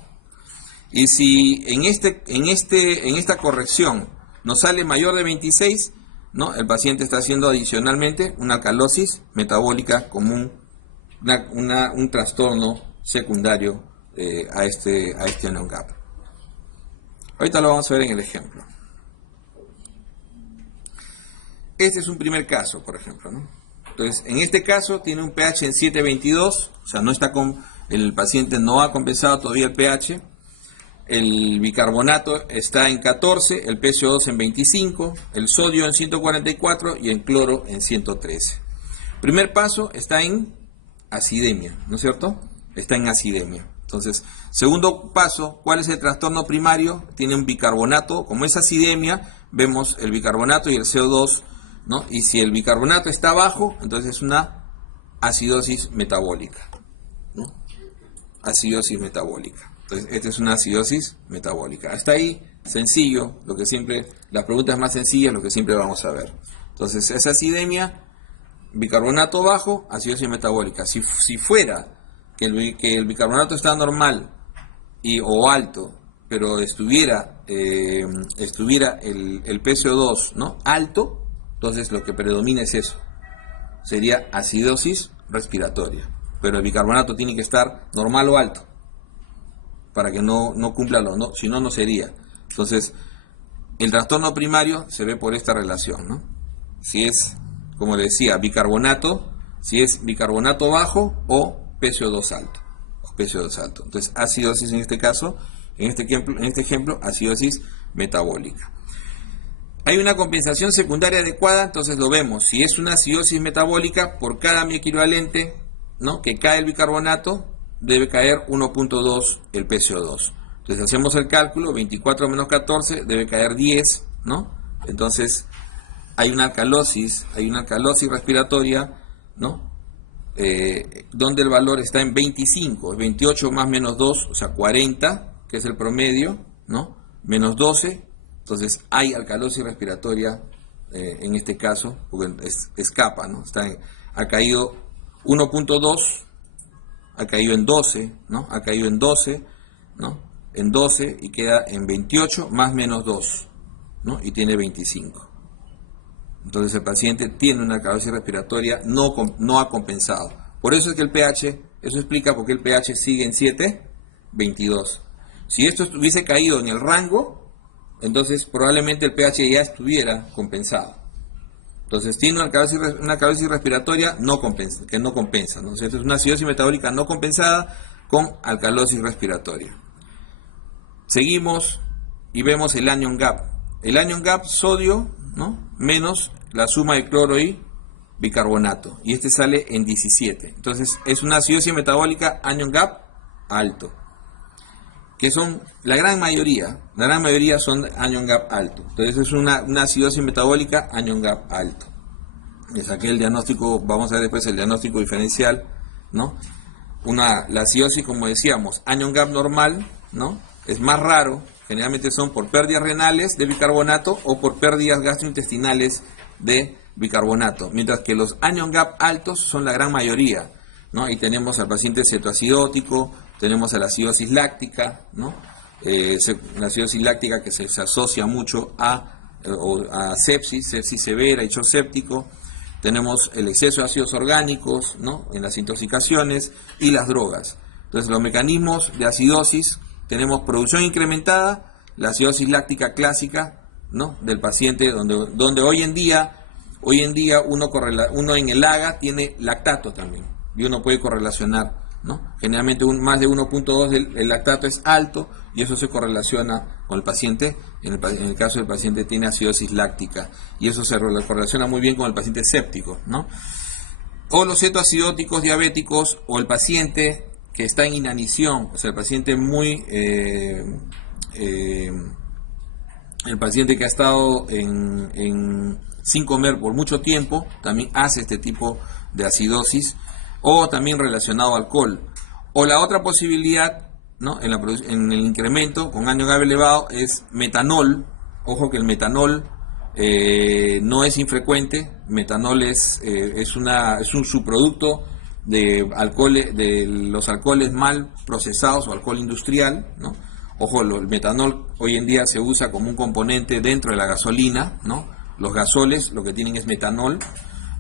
Y si en esta corrección nos sale mayor de 26, ¿no?, el paciente está haciendo adicionalmente una alcalosis metabólica común, un trastorno secundario a este anion gap. Ahorita lo vamos a ver en el ejemplo. Este es un primer caso, por ejemplo, ¿no? Entonces, en este caso tiene un pH en 7.22, o sea, el paciente no ha compensado todavía el pH. El bicarbonato está en 14, el PCO2 en 25, el sodio en 144 y el cloro en 113. Primer paso está en acidemia, ¿no es cierto? Está en acidemia. Entonces, segundo paso, ¿cuál es el trastorno primario? Tiene un bicarbonato, como es acidemia, vemos el bicarbonato y el CO2, ¿no? Y si el bicarbonato está bajo, entonces es una acidosis metabólica, ¿no? Acidosis metabólica. Entonces, esta es una acidosis metabólica. Hasta ahí, sencillo, las preguntas más sencillas, lo que siempre vamos a ver. Entonces, es acidemia, bicarbonato bajo, acidosis metabólica. Si fuera que el bicarbonato está normal o alto, pero estuviera el PCO2, ¿no?, alto, entonces lo que predomina es eso. Sería acidosis respiratoria. Pero el bicarbonato tiene que estar normal o alto, para que no cumpla si no, no sería. Entonces, el trastorno primario se ve por esta relación, ¿no? Si es, como le decía, bicarbonato, si es bicarbonato bajo o PCO2 alto. Entonces, acidosis en este caso, en este ejemplo, acidosis metabólica. Hay una compensación secundaria adecuada, entonces lo vemos. Si es una acidosis metabólica, por cada mi equivalente, ¿no?, que cae el bicarbonato, debe caer 1.2 el PCO2. Entonces hacemos el cálculo, 24 menos 14 debe caer 10, ¿no? Entonces hay una alcalosis respiratoria, ¿no?, donde el valor está en 25, 28 más menos 2, o sea 40, que es el promedio, ¿no?, menos 12, entonces hay alcalosis respiratoria en este caso, porque escapa, ¿no? Ha caído 1.2, ha caído en 12, ¿no? Ha caído en 12, ¿no? En 12 y queda en 28 más menos 2, ¿no? Y tiene 25. Entonces el paciente tiene una alcalosis respiratoria no ha compensado. Por eso es que el pH, eso explica por qué el pH sigue en 7.22. Si esto hubiese caído en el rango, entonces probablemente el pH ya estuviera compensado. Entonces tiene una alcalosis respiratoria que no compensa, ¿no? Entonces es una acidosis metabólica no compensada con alcalosis respiratoria. Seguimos y vemos el anion gap. El anion gap sodio, ¿no?, menos la suma de cloro y bicarbonato, y este sale en 17. Entonces es una acidosis metabólica anion gap alto, que son la gran mayoría son anion gap alto. Entonces es una acidosis metabólica anion gap alto. Le saqué el diagnóstico, vamos a ver después el diagnóstico diferencial, ¿no? La acidosis, como decíamos, anion gap normal, ¿no? Es más raro, generalmente son por pérdidas renales de bicarbonato o por pérdidas gastrointestinales de bicarbonato, mientras que los anion gap altos son la gran mayoría, ¿no? Ahí tenemos al paciente cetoacidótico, tenemos a la acidosis láctica, ¿no? La acidosis láctica que se asocia mucho a sepsis severa y shock séptico. Tenemos el exceso de ácidos orgánicos, ¿no? En las intoxicaciones y las drogas. Entonces los mecanismos de acidosis, tenemos producción incrementada, la acidosis láctica clásica, ¿no? Del paciente, donde hoy en día uno en el AGA tiene lactato también, y uno puede correlacionar, ¿no? Generalmente más de 1.2 el lactato es alto, y eso se correlaciona con el paciente. En el caso del paciente tiene acidosis láctica, y eso se correlaciona muy bien con el paciente séptico, ¿no? O los cetoacidóticos diabéticos, o el paciente que está en inanición, o sea, el paciente el paciente que ha estado sin comer por mucho tiempo, también hace este tipo de acidosis, o también relacionado al alcohol. O la otra posibilidad, ¿no? En el incremento con anion gap elevado es metanol. Ojo que el metanol no es infrecuente. Metanol es un subproducto de los alcoholes mal procesados o alcohol industrial, ¿no? Ojo, el metanol hoy en día se usa como un componente dentro de la gasolina, ¿no? Los gasoles lo que tienen es metanol.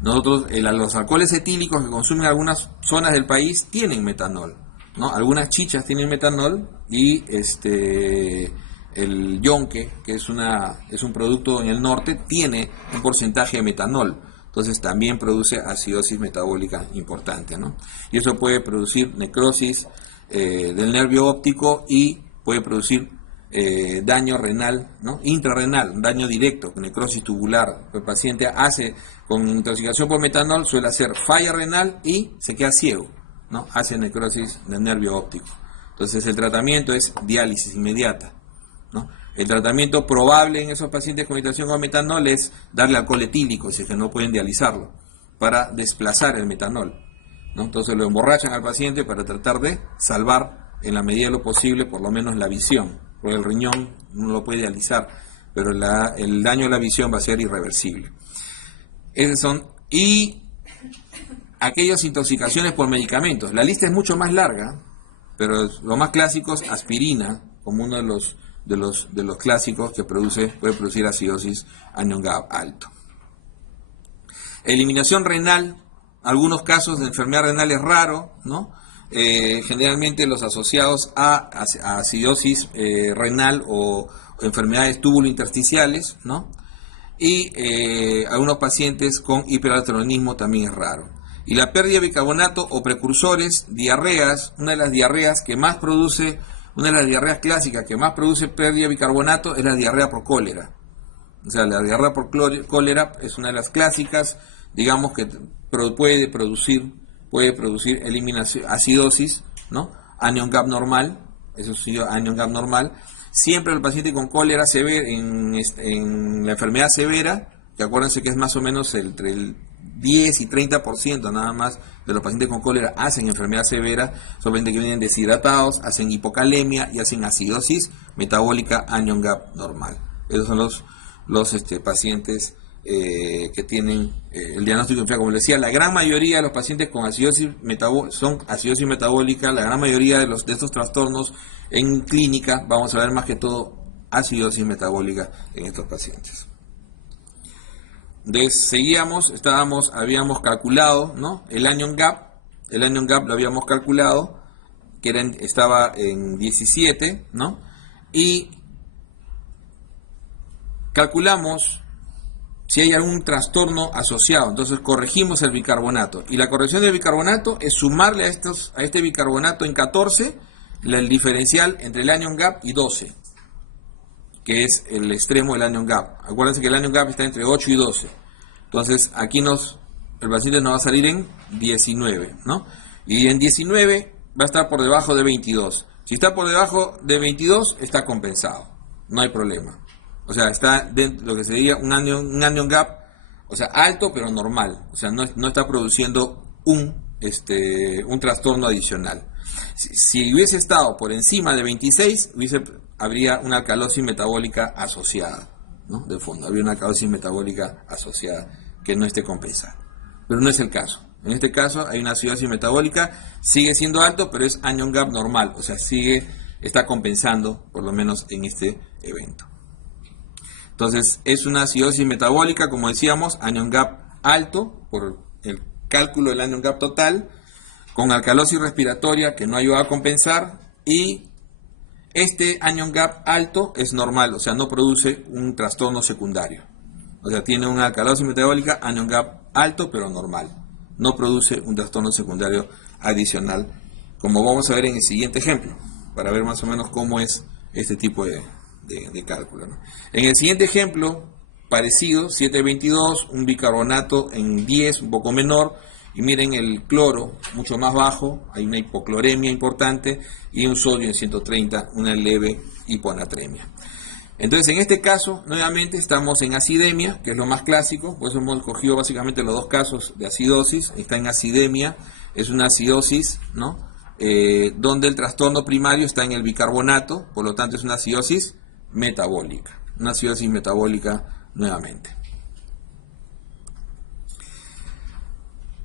Los alcoholes etílicos que consumen algunas zonas del país tienen metanol, ¿no? Algunas chichas tienen metanol, y el yonque, que es un producto en el norte, tiene un porcentaje de metanol. Entonces también produce acidosis metabólica importante, ¿no? Y eso puede producir necrosis del nervio óptico, y puede producir daño renal, ¿no? Intrarrenal, daño directo, necrosis tubular. El paciente hace, con intoxicación por metanol, suele hacer falla renal y se queda ciego, ¿no? Hace necrosis del nervio óptico. Entonces el tratamiento es diálisis inmediata, ¿no? El tratamiento probable en esos pacientes con intoxicación con metanol es darle alcohol etílico, si es que no pueden dializarlo, para desplazar el metanol, ¿no? Entonces lo emborrachan al paciente para tratar de salvar, en la medida de lo posible, por lo menos la visión, porque el riñón no lo puede dializar, pero el daño a la visión va a ser irreversible. Y aquellas intoxicaciones por medicamentos. La lista es mucho más larga, pero lo más clásico es aspirina, como uno de los clásicos que puede producir acidosis anion gap alto. Eliminación renal. Algunos casos de enfermedad renal es raro, ¿no? Generalmente los asociados a acidosis renal o enfermedades túbulo-intersticiales, ¿no? Y algunos pacientes con hiperaldosteronismo también es raro. Y la pérdida de bicarbonato o precursores, diarreas, una de las diarreas clásicas que más produce pérdida de bicarbonato es la diarrea por cólera. O sea, la diarrea por cólera es una de las clásicas, digamos, que puede producir eliminación, acidosis, ¿no? Anion gap normal, eso sí, anion gap normal. Siempre el paciente con cólera severa, en la enfermedad severa, que acuérdense que es más o menos entre el 10 y 30% nada más de los pacientes con cólera hacen enfermedad severa, son pacientes que vienen deshidratados, hacen hipocalemia y hacen acidosis metabólica anion gap normal. Esos son los pacientes que tienen el diagnóstico inicial. Como les decía, la gran mayoría de los pacientes con acidosis son acidosis metabólica. La gran mayoría de estos trastornos en clínica vamos a ver más que todo acidosis metabólica en estos pacientes. Habíamos calculado, ¿no? El anion gap lo habíamos calculado, que estaba en 17, ¿no? Y calculamos si hay algún trastorno asociado. Entonces corregimos el bicarbonato, y la corrección del bicarbonato es sumarle a este bicarbonato en 14 el diferencial entre el anion gap y 12, que es el extremo del anion gap. Acuérdense que el anion gap está entre 8 y 12. Entonces aquí nos el paciente nos va a salir en 19, ¿no? Y en 19 va a estar por debajo de 22. Si está por debajo de 22, está compensado, no hay problema. O sea, está dentro de lo que sería un anion gap, o sea, alto pero normal. O sea, no está produciendo un trastorno adicional. Si hubiese estado por encima de 26, habría una alcalosis metabólica asociada, ¿no? De fondo, habría una alcalosis metabólica asociada que no esté compensada. Pero no es el caso. En este caso hay una acidosis metabólica, sigue siendo alto, pero es anion gap normal, o sea, está compensando, por lo menos en este evento. Entonces, es una acidosis metabólica, como decíamos, anion gap alto, por el cálculo del anion gap total, con alcalosis respiratoria que no ayuda a compensar, y este anion gap alto es normal, o sea, no produce un trastorno secundario. O sea, tiene una alcalosis metabólica, anion gap alto, pero normal. No produce un trastorno secundario adicional, como vamos a ver en el siguiente ejemplo, para ver más o menos cómo es este tipo de cálculo, ¿no? En el siguiente ejemplo, parecido, 722, un bicarbonato en 10, un poco menor, y miren el cloro, mucho más bajo, hay una hipocloremia importante, y un sodio en 130, una leve hiponatremia. Entonces, en este caso, nuevamente estamos en acidemia, que es lo más clásico, por eso hemos cogido básicamente los dos casos de acidosis. Está en acidemia, es una acidosis, ¿no? Donde el trastorno primario está en el bicarbonato, por lo tanto es una acidosis metabólica. Una acidosis metabólica nuevamente.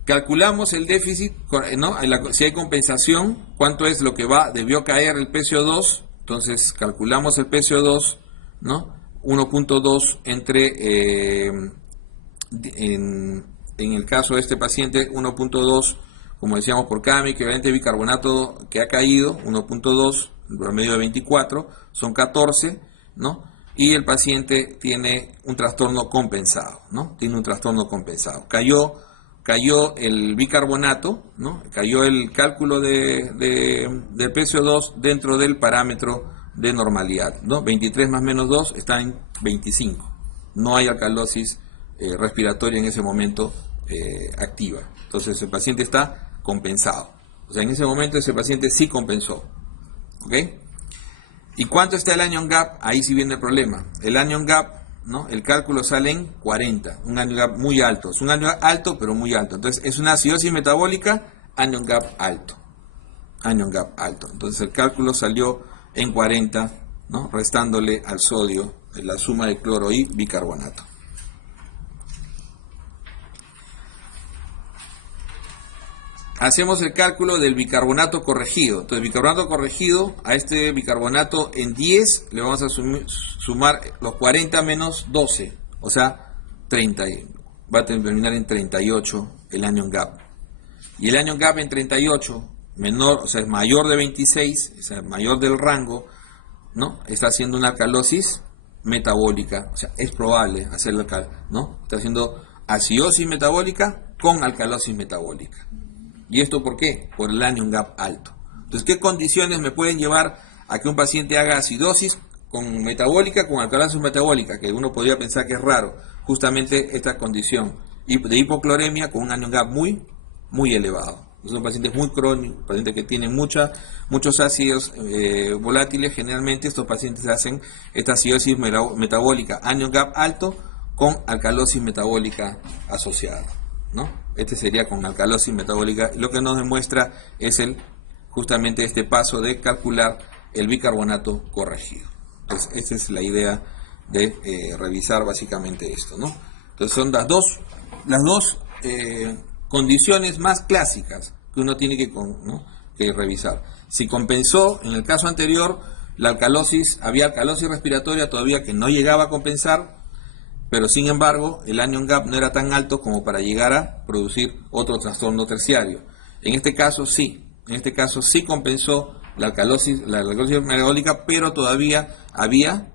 Calculamos el déficit, ¿no? Si hay compensación, cuánto es lo que debió caer el PCO2, entonces calculamos el PCO2, ¿no? 1.2 entre, en el caso de este paciente, 1.2, como decíamos, por cada equivalente de bicarbonato que ha caído, 1.2, en promedio de 24, son 14, ¿no? Y el paciente tiene un trastorno compensado, ¿no? Tiene un trastorno compensado. Cayó el bicarbonato, ¿no? Cayó el cálculo del PCO2 dentro del parámetro de normalidad, ¿no? 23 más menos 2 está en 25. No hay alcalosis respiratoria en ese momento activa. Entonces el paciente está compensado. O sea, en ese momento ese paciente sí compensó. ¿Ok? ¿Y cuánto está el anion gap? Ahí sí viene el problema. El anion gap, ¿no? El cálculo sale en 40. Un anion gap muy alto. Es un anion gap alto, pero muy alto. Entonces es una acidosis metabólica, anion gap alto. Anion gap alto. Entonces el cálculo salió en 40, ¿no? Restándole al sodio la suma de cloro y bicarbonato. Hacemos el cálculo del bicarbonato corregido. Entonces, bicarbonato corregido, a este bicarbonato en 10 le vamos a sumar los 40 menos 12, o sea, 30. Va a terminar en 38 el anion gap. Y el anion gap en 38, menor, o sea, es mayor de 26, o sea, mayor del rango, ¿no? Está haciendo una alcalosis metabólica, o sea, es probable hacerlo, ¿no? Está haciendo acidosis metabólica con alcalosis metabólica. ¿Y esto por qué? Por el anion gap alto. Entonces, ¿qué condiciones me pueden llevar a que un paciente haga acidosis con metabólica, con alcalosis metabólica? Que uno podría pensar que es raro, justamente esta condición de hipocloremia con un anion gap muy, muy elevado. Son pacientes muy crónicos, pacientes que tienen muchos ácidos volátiles. Generalmente estos pacientes hacen esta acidosis metabólica, anion gap alto con alcalosis metabólica asociada, ¿no? Este sería con alcalosis metabólica. Lo que nos demuestra es justamente este paso de calcular el bicarbonato corregido. Entonces, esta es la idea de revisar básicamente esto, ¿no? Entonces, son las dos condiciones más clásicas que uno tiene que revisar. Si compensó, en el caso anterior, había alcalosis respiratoria todavía que no llegaba a compensar, pero sin embargo el anion gap no era tan alto como para llegar a producir otro trastorno terciario. En este caso sí compensó la alcalosis metabólica, pero todavía había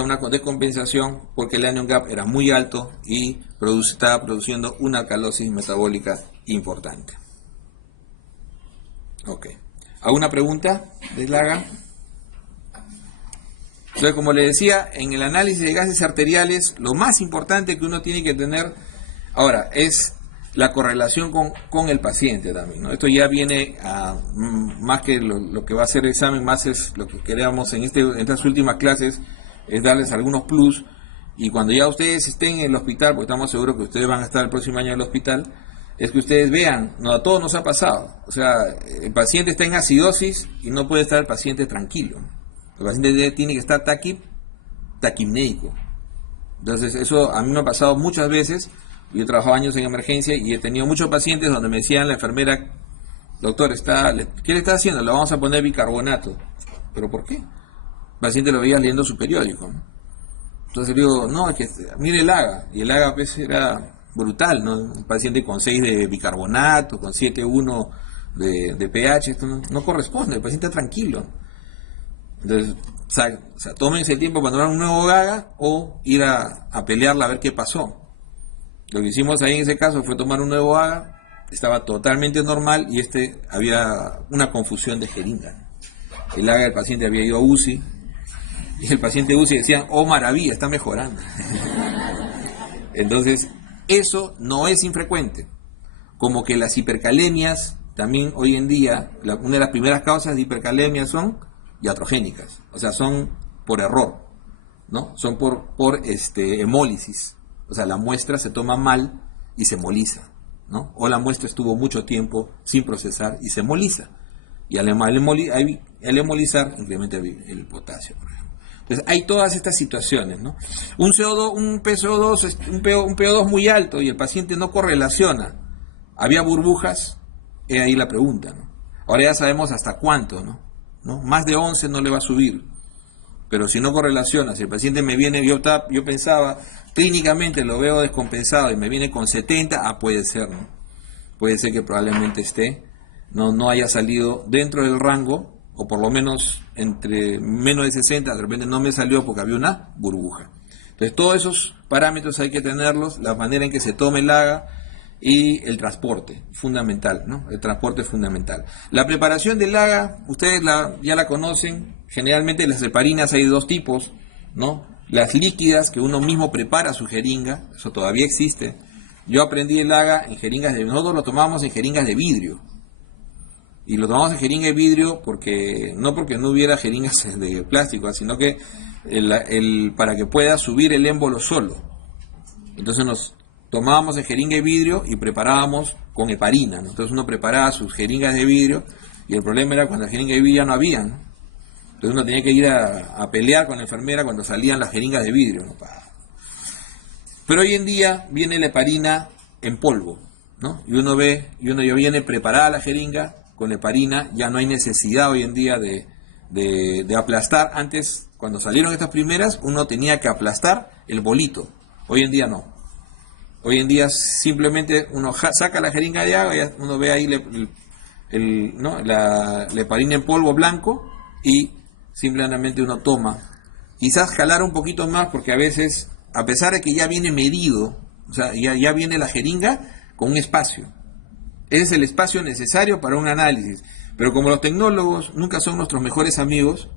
una descompensación porque el anion gap era muy alto y estaba produciendo una alcalosis metabólica importante. Ok. ¿Alguna pregunta de Laga? Entonces, como les decía, en el análisis de gases arteriales, lo más importante que uno tiene que tener ahora es la correlación con el paciente también, ¿no? Esto ya viene a más que lo que va a ser el examen, más es lo que queríamos en estas últimas clases, es darles algunos plus, y cuando ya ustedes estén en el hospital, porque estamos seguros que ustedes van a estar el próximo año en el hospital, es que ustedes vean, no, a todos nos ha pasado, o sea, el paciente está en acidosis y no puede estar el paciente tranquilo, el paciente tiene que estar taquipnéico. Entonces eso a mí me ha pasado muchas veces. Yo he trabajado años en emergencia y he tenido muchos pacientes donde me decían la enfermera, doctor, ¿qué le está haciendo? Le vamos a poner bicarbonato. ¿Pero por qué? El paciente lo veía leyendo su periódico, ¿no? Entonces le digo, no, es que mire el AGA. Y el AGA pues era brutal, ¿no? Un paciente con 6 de bicarbonato, con 7,1 de pH, esto no corresponde, el paciente está tranquilo. Entonces, o sea, tómense el tiempo para tomar un nuevo GAGA o ir a pelearla a ver qué pasó. Lo que hicimos ahí en ese caso fue tomar un nuevo GAGA, estaba totalmente normal y había una confusión de jeringa. El GAGA del paciente había ido a UCI y el paciente UCI decía, oh maravilla, está mejorando. Entonces, eso no es infrecuente. Como que las hipercalemias, también hoy en día, una de las primeras causas de hipercalemia son iatrogénicas, o sea, son por error, ¿no? Son por hemólisis. O sea, la muestra se toma mal y se hemoliza, ¿no? O la muestra estuvo mucho tiempo sin procesar y se hemoliza. Y al hemolizar incrementa el potasio, por ejemplo. Entonces, hay todas estas situaciones, ¿no? Un PO2 muy alto y el paciente no correlaciona. Había burbujas, ahí la pregunta, ¿no? Ahora ya sabemos hasta cuánto, ¿no? Más de 11 no le va a subir. Pero si no correlaciona, si el paciente me viene, yo pensaba, clínicamente lo veo descompensado y me viene con 70, puede ser, ¿no? Puede ser que probablemente no haya salido dentro del rango, o por lo menos entre menos de 60, de repente no me salió porque había una burbuja. Entonces todos esos parámetros hay que tenerlos, la manera en que se tome el AGA y el transporte, fundamental, ¿no? El transporte es fundamental. La preparación del AGA, ustedes ya la conocen. Generalmente las heparinas hay de dos tipos, ¿no? Las líquidas, que uno mismo prepara su jeringa, eso todavía existe. Yo aprendí el AGA en jeringas nosotros lo tomamos en jeringas de vidrio. Y lo tomamos en jeringa de vidrio no porque no hubiera jeringas de plástico, sino que para que pueda subir el émbolo solo. Entonces nos tomábamos en jeringa de vidrio y preparábamos con heparina, ¿no? Entonces uno preparaba sus jeringas de vidrio y el problema era cuando las jeringas de vidrio ya no habían, ¿no? Entonces uno tenía que ir a pelear con la enfermera cuando salían las jeringas de vidrio, ¿no? Pero hoy en día viene la heparina en polvo, ¿no? Y uno ya viene preparada la jeringa con la heparina, ya no hay necesidad hoy en día de aplastar. Antes, cuando salieron estas primeras, uno tenía que aplastar el bolito. Hoy en día no. Hoy en día simplemente uno saca la jeringa de agua, y uno ve ahí la heparina en polvo blanco y simplemente uno toma. Quizás jalar un poquito más porque a veces, a pesar de que ya viene medido, o sea, ya viene la jeringa con un espacio. Ese es el espacio necesario para un análisis. Pero como los tecnólogos nunca son nuestros mejores amigos,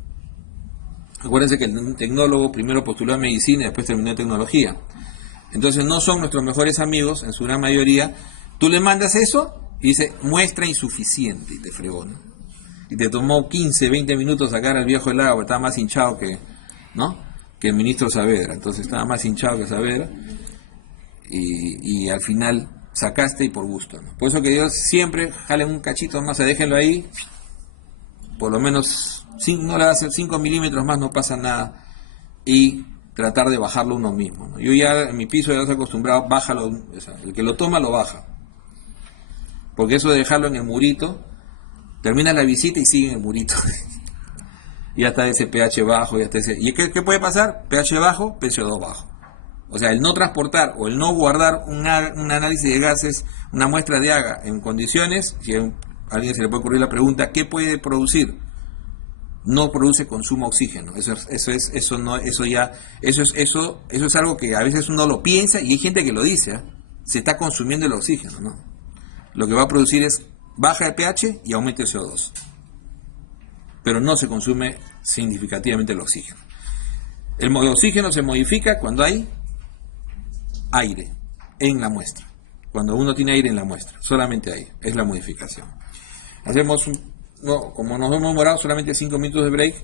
acuérdense que el tecnólogo primero postuló a medicina y después terminó en tecnología. Entonces no son nuestros mejores amigos, en su gran mayoría. Tú le mandas eso y dice, muestra insuficiente, y te fregó, ¿no? Y te tomó 15, 20 minutos sacar al viejo del agua, estaba más hinchado que el ministro Saavedra. Entonces estaba más hinchado que Saavedra. Y al final sacaste y por gusto, ¿no? Por eso que Dios siempre jalen un cachito más, déjenlo ahí. Por lo menos, no le va a hacer 5 milímetros más, no pasa nada. Y tratar de bajarlo uno mismo, ¿no? Yo ya en mi piso ya estoy acostumbrado, bájalo, o sea, el que lo toma lo baja. Porque eso de dejarlo en el murito, termina la visita y sigue en el murito. Ya está ese pH bajo, ya está ese... ¿Y qué puede pasar? pH bajo, PCO2 bajo. O sea, el no transportar o el no guardar un análisis de gases, una muestra de AGA en condiciones, si a alguien se le puede ocurrir la pregunta, ¿qué puede producir? No produce consumo de oxígeno. Eso es algo que a veces uno lo piensa y hay gente que lo dice, ¿eh? Se está consumiendo el oxígeno, ¿no? Lo que va a producir es baja el pH y aumenta el CO2. Pero no se consume significativamente el oxígeno. El oxígeno se modifica cuando hay aire en la muestra. cuando uno tiene aire en la muestra, solamente ahí, es la modificación. Hacemos, como nos hemos demorado solamente 5 minutos de break,